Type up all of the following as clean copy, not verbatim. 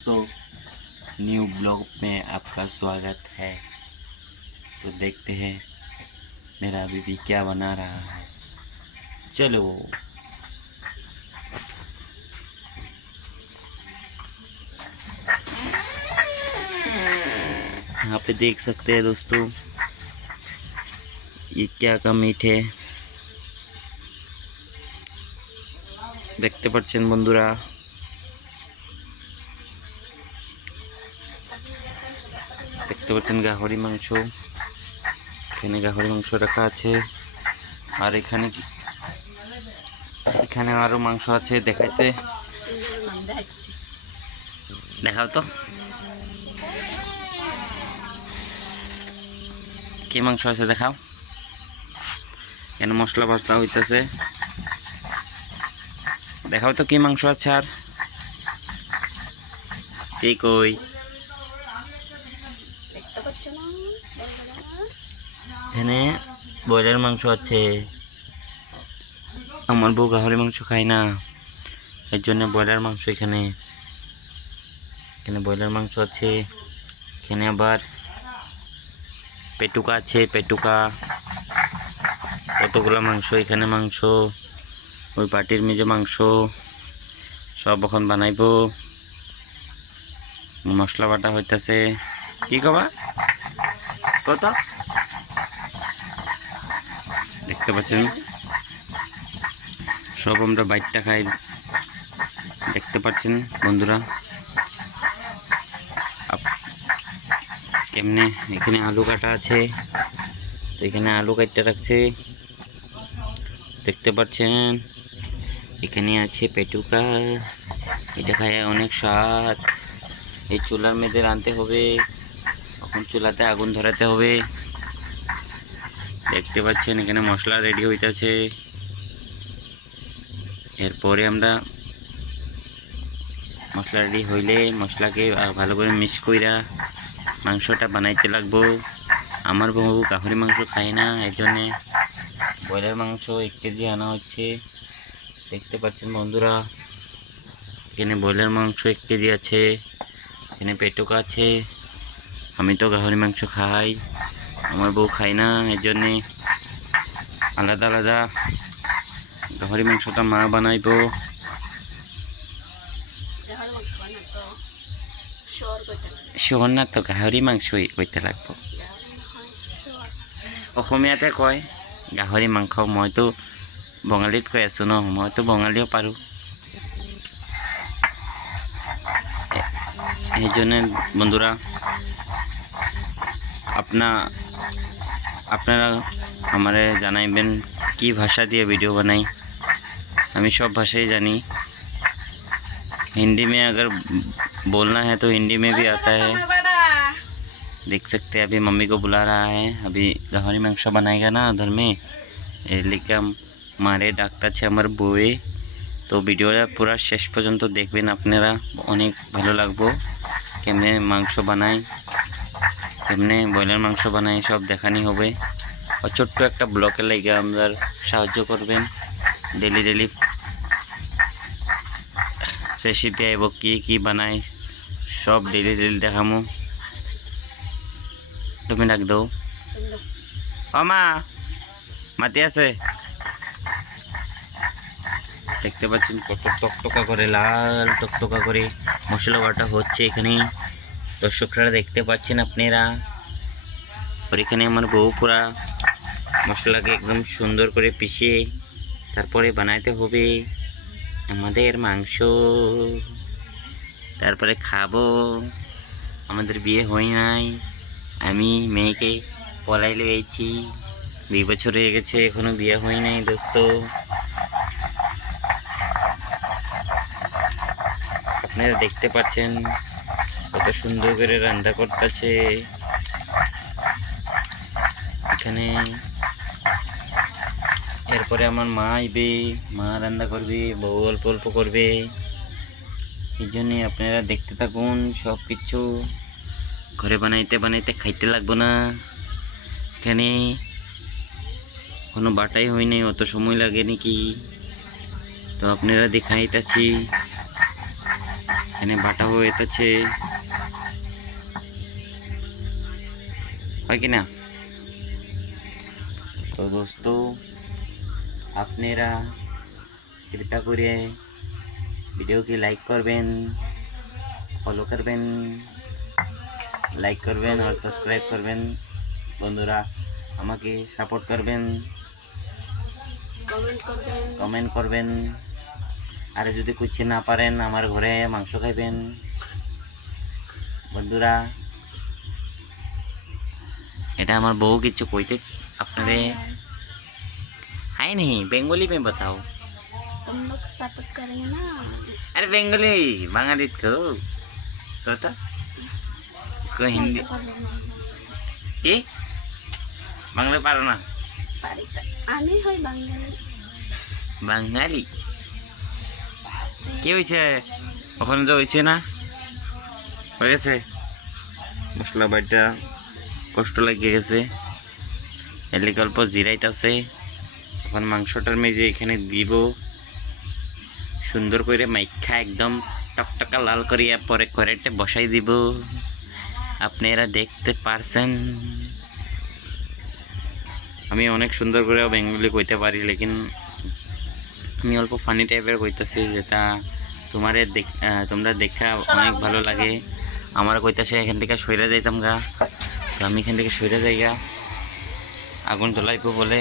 दोस्तों, new blog में आपका स्वागत है। तो देखते हैं मेरा बीबी क्या बना रहा है। चलो। यहाँ पे देख सकते हैं दोस्तों, ये क्या का मीट है। দেখতে পাচ্ছেন বন্ধুরা, দেখতে পাচ্ছেন গাহরি মাংস। এখানে গাহরি মাংস রাখা আছে, আর এখানে আরো মাংস আছে। দেখাইতে দেখাও তো কি মাংস আছে, দেখাও। এখানে মশলা বাটা হইতেছে, দেখাও তো কি মাংস আছে। আর ঠিক ওই এখানে ব্রয়লার মাংস আছে। আমার বউ গাহরি মাংস খায় না, এর জন্য ব্রয়লার মাংস। এখানে ব্রয়লার মাংস আছে। এখানে আবার পেটুকা আছে, পেটুকা। কতগুলো মাংস, এখানে মাংস, ওই পাটির মেজে মাংস। সব এখন বানাইব, মশলা বাটা হইতেছে। কি কবা কত দেখতে পাচ্ছেন, সব আমরা বাইটটা খাই। দেখতে পাচ্ছেন বন্ধুরা কেমনে। এখানে আলু কাটা আছে, তো এখানে আলু কাটতে রাখছে, দেখতে পাচ্ছেন। এখানে আছে পেটুকা, এটা খায় অনেক স্বাদ। এই চুলার মধ্যে রাঁধতে হবে, এখন চুলাতে আগুন ধরাতে হবে। দেখতে পাচ্ছেন এখানে মশলা রেডি হইতেছে। এরপরে আমরা মশলা রেডি হইলে মশলাকে ভালো করে মিক্স কইরা মাংসটা বানাইতে লাগবো। আমার বউ গাহরি মাংস খায় না, এর জন্যে ব্রয়লার মাংস 1 কেজি আনা হচ্ছে। দেখতে পাচ্ছেন বন্ধুরা, এখানে ব্রয়লার মাংস 1 কেজি আছে। এখানে পেটুকা আছে। আমি তো গাহরি মাংস খাই, আমার বউ খায় না, এর জন্যে আলাদা আলাদা গাহরি মাংসটা মা বানাইব। শোর না তো, গাহরি মাংসই কইতে লাগবো। অসমীয়াতে কয় গাহৰি মাংস। মইতো বঙালীত কৈ আছো ন, মইতো বঙালীও পাৰোঁ। এই জন্য বন্ধুরা, আপনারা हमारे জানাইবেন কি ভাষা দিয়ে वीडियो बनाई। আমি सब भाषा ही जानी। हिंदी में अगर बोलना है तो हिंदी में भी आता है। देख सकते हैं अभी मम्मी को बुला रहा है, अभी गाहरी मांस बनाएगा ना उधर में, लेकिन मारे डाक्टर छे আমার বউয়ে। তো ভিডিওটা পুরো শেষ পর্যন্ত দেখবেন আপনারা, অনেক ভালো লাগবে। কেমনে মাংস বানায়, কেমনে ব্রয়লার মাংস বানায়, সব দেখানি হবে। আর ছোট্ট একটা ব্লকের লাগে আপনারা সাহায্য করবেন। ডেলি রেসিপি আইব, কি বানায় সব ডেলি দেখামু। তুমি ডাক দাও। ও মা, মাতি আছে। দেখতে পাচ্ছেন কত টকটকা করে, লাল টকটকা করে মশলা বাটা হচ্ছে এখানে। দর্শকরা দেখতে পাচ্ছেন আপনারা। আর এখানে আমার বউ পুরা মশলাকে একদম সুন্দর করে পিষে তারপরে বানাইতে হবে আমাদের মাংস। তারপরে খাবো। আমাদের বিয়ে হয় নাই, আমি মেয়েকে পলাই লইছি। 2 বছর হয়ে গেছে, এখনো বিয়ে হয় নাই দোস্ত। আপনারা দেখতে পাচ্ছেন কত সুন্দর করে রান্না করতেছে এখানে। এরপরে আমার মা আইবে, মা রান্না করবে, বউ অল্প অল্প করবে। এই জন্যে আপনারা দেখতে থাকুন। সব কিছু ঘরে বানাইতে খাইতে লাগবো না। এখানে কোনো বাটাই হয় নাই, অত সময় লাগে নাকি। তো আপনারা দেখাইতেছি এখানে বাটা হইতেছে, হয় কি না? তো দোস্ত, আপনারা কৃপা করে ভিডিওকে লাইক করবেন, ফলো করবেন, লাইক করবেন আর সাবস্ক্রাইব করবেন। বন্ধুরা আমাকে সাপোর্ট করবেন, কমেন্ট করবেন। আর যদি কুচি না পারেন আমার ঘরে মাংস খাইবেন। বন্ধুরা এটা আমার বউ কিছু কইতে আপনারে। हाय नहीं, बेंगोली में बताओ। तुम लोग सपोर्ट करेंगे ना। अरे बेंगोली बांग्लादेश को तो इसको हिंदी কি বাংলা পারো না? আমি হই বাঙালি। বাঙালি কি হয়েছে? ওখানে তো হয়েছে না, হয়ে গেছে। মশলা বাটা কষ্ট লাগিয়ে গেছে, এলি গল্প জিরাইতেছে। এখন মাংসটার মেজে এখানে দিব, সুন্দর করে মাইখা একদম টকটকা লাল করিয়া পরে কড়াইতে বসাই দিব। আপনারা দেখতে পারছেন আমি অনেক সুন্দর করে বেঙ্গলি কইতে পারি, লেকিন আমি অল্প ফানি টাইপের কইতেছি, যেটা তোমরা দেখা অনেক ভালো লাগে। আমার কইতাছে এখান থেকে সইরা যাইতাম গা, তো আমি এখান থেকে সইরা যাই গা, আগুন জ্বলাইব বলে।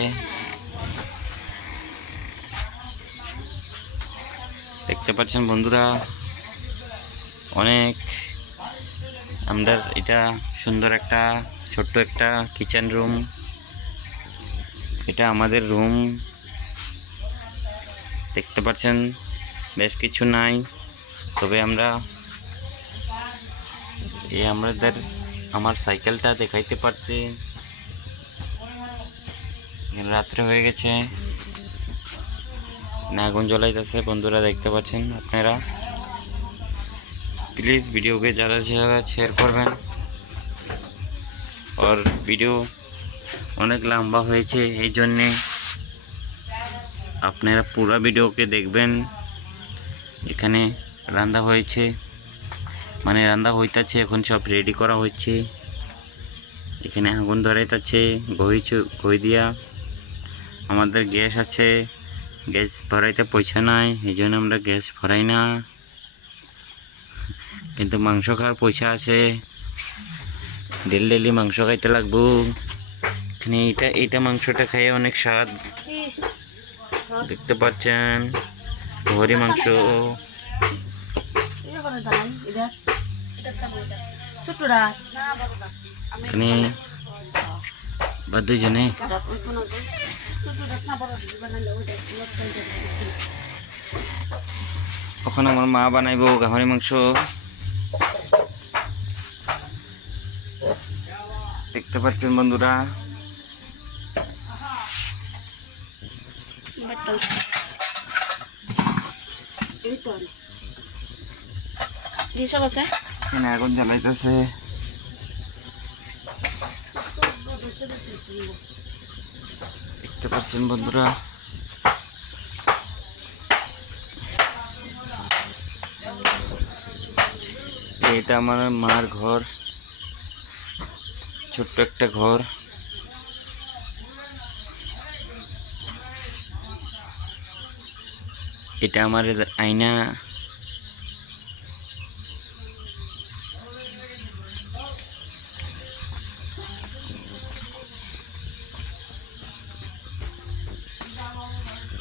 দেখতে পাচ্ছেন বন্ধুরা, অনেক আমরা এটা সুন্দর একটা ছোট্ট একটা কিচেন রুম। এটা আমাদের রুম, দেখতে পাচ্ছেন বেশ কিছু নাই, তবে আমার সাইকেলটা দেখাইতে পারছি। রাত্রে হয়ে গেছে, আগুন জ্বলাইতেছে বন্ধুরা, দেখতে পাচ্ছেন আপনারা। প্লিজ ভিডিওকে ज़्यादा से ज़्यादा शेयर করবেন। আর ভিডিও অনেক লম্বা হয়েছে, এই জন্যে আপনারা পুরো ভিডিওকে দেখবেন। এখানে রান্না হয়েছে, মানে রান্না হইতাছে, এখন সব রেডি করা হচ্ছে। এখানে আগুন ধরাইতেছে গই দিয়া। আমাদের গ্যাস আছে, গ্যাস ভরাইতে পয়সা নাই, এই জন্য আমরা গ্যাস ভরাই না, কিন্তু মাংস খাওয়ার পয়সা আছে। ডেলি মাংস খাইতে লাগবো। এখানে এইটা মাংসটা খাইয়ে অনেক স্বাদ, দেখতে পাচ্ছেন ঘরি মাংস। এখানে বা দুইজনে ওখানে আমার মা বানাইব গাহরি মাংস, দেখতে পাচ্ছেন বন্ধুরা। এখানে আগুন জ্বালাইতেছে, দেখতে পাচ্ছেন বন্ধুরা। এটা আমার মার ঘর, ছোট্ট একটা ঘর। এটা আমার আয়না।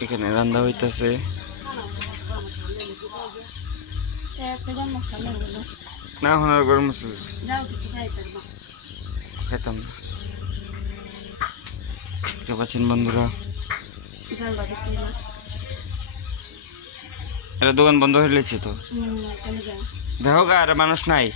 এখানে রান্না হইতাছে। না হনার গরম মশলা খাইতাম না। দেখতে পাচ্ছেন বন্ধুরা, এটা দোকান বন্ধ হয়ে গেছে তো, দেখো গা আর মানুষ নাই।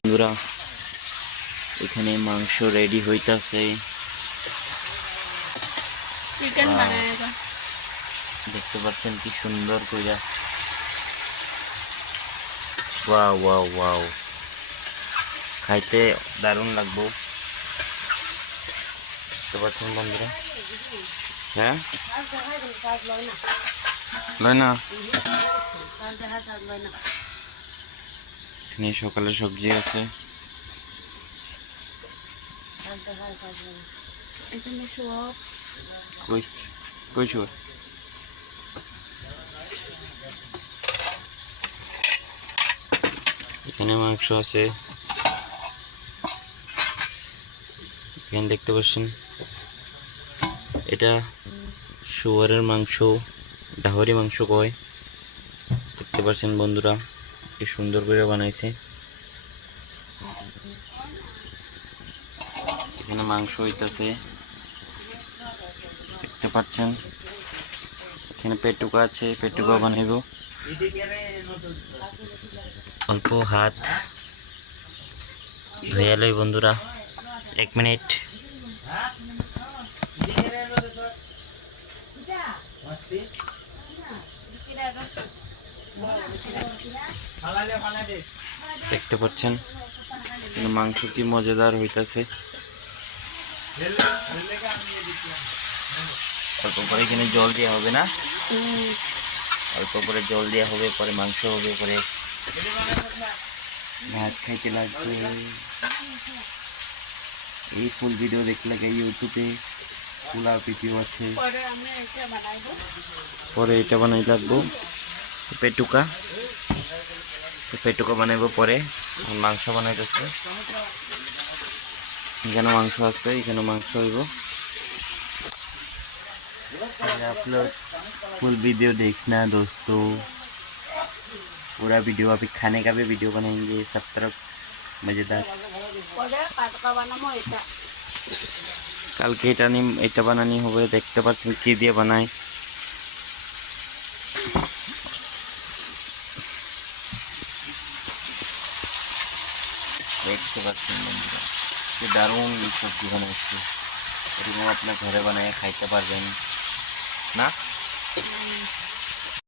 বন্ধুরা এখানে মাংস রেডি হইতাছে, দেখতে পাচ্ছেন কি সুন্দর কইরা ওয়াও ওয়াও ওয়াও, খাইতে দারুণ লাগবো, বুঝতে পারছেন বন্ধুরা। হ্যাঁ লয় না, এখানে সকালে সবজি আছে। এখানে সব কই কই শুয়ার, এখানে মাংস আছে, এখানে দেখতে পাচ্ছেন এটা শুয়ারের মাংস, ডাহরি মাংস কয়, দেখতে পাচ্ছেন বন্ধুরা কি সুন্দর করে বানাইছে। এখানে মাংস হইতাছে, দেখতে পাচ্ছেন। এখানে পেটুকা আছে, পেটুকা বানাইব। অল্প হাত ধুয়ে লই বন্ধুরা, 1 মিনিট। দেখতে পাচ্ছেন এখানে মাংস কি মজাদার হইতাছে। অল্প করে এখানে জল দেওয়া হবে না, অল্প করে জল দেওয়া হবে, পরে মাংস হবে, পরে ভাত খাইতে লাগবে। এই ফুল ভিডিও দেখলে ইউটিউবে ফুলা ভিডিও আছে, পরে এটা বানাই লাগবো পেটুকা, পেটুকা বানাইব, পরে মাংস বানাইতেছে। এখানে মাংস আছে, এখানে মাংস হইব। आप लोग फुल वीडियो देखना दोस्तों, पूरा वीडियो, अभी खाने का भी वीडियो बनाएंगे, सब तरफ मज़ेदार। কালকে এটা বানানি হবে, দেখতে পাচ্ছেন কি দিয়ে বানাই। দেখতে পাচ্ছেন বন্ধুরা কি দারুণ সবজি বানাচ্ছে, এরকম আপনার ঘরে বানিয়ে খাইতে পারবেন না।